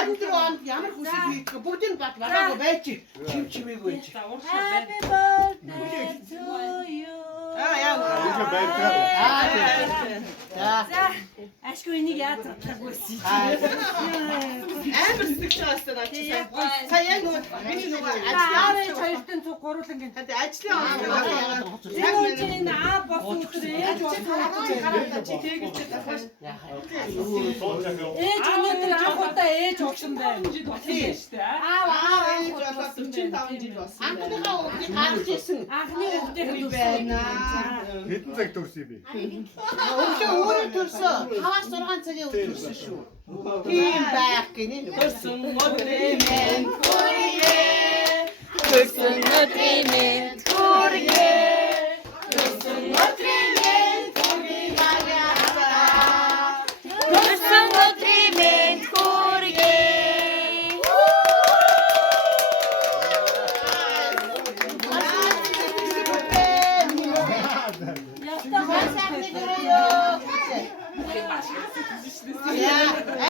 24 онд ямар хүсэл хийдэг бүгдийг бат бараагүй байж чимээгүй байж. Happy birthday to you. Яа. За ашгүй энийг яаж чадахгүйсэн. Амар сэтгэж байгаа хэвээр ачаа. Сая яг миний нөгөө Аарэ хоёртын цуг гуруулангийн ажлын энэ аа болсон өдөр ээж өнөөдөр анхудаа ээж болсон байна. Аа ээж болоод 45 жил болсон. Анхныхаа өвгөнийг гаргаж ирсэн. анхны өвдөх байна. Хэдэн цаг төрсөн би? Өглөө өөрөө төрсөн. 5-6 цагийн өдөр төрсөн шүү. Тийм байх гинэ. Төрсөн өдрийн хүрээ. Төрсөн өдрийн хүрээ. Төрсөн өдрийн хүрээ магаса. Төрсөн өдрийн хүрээ. Ястаа Сайн сайхны görüyor. Ya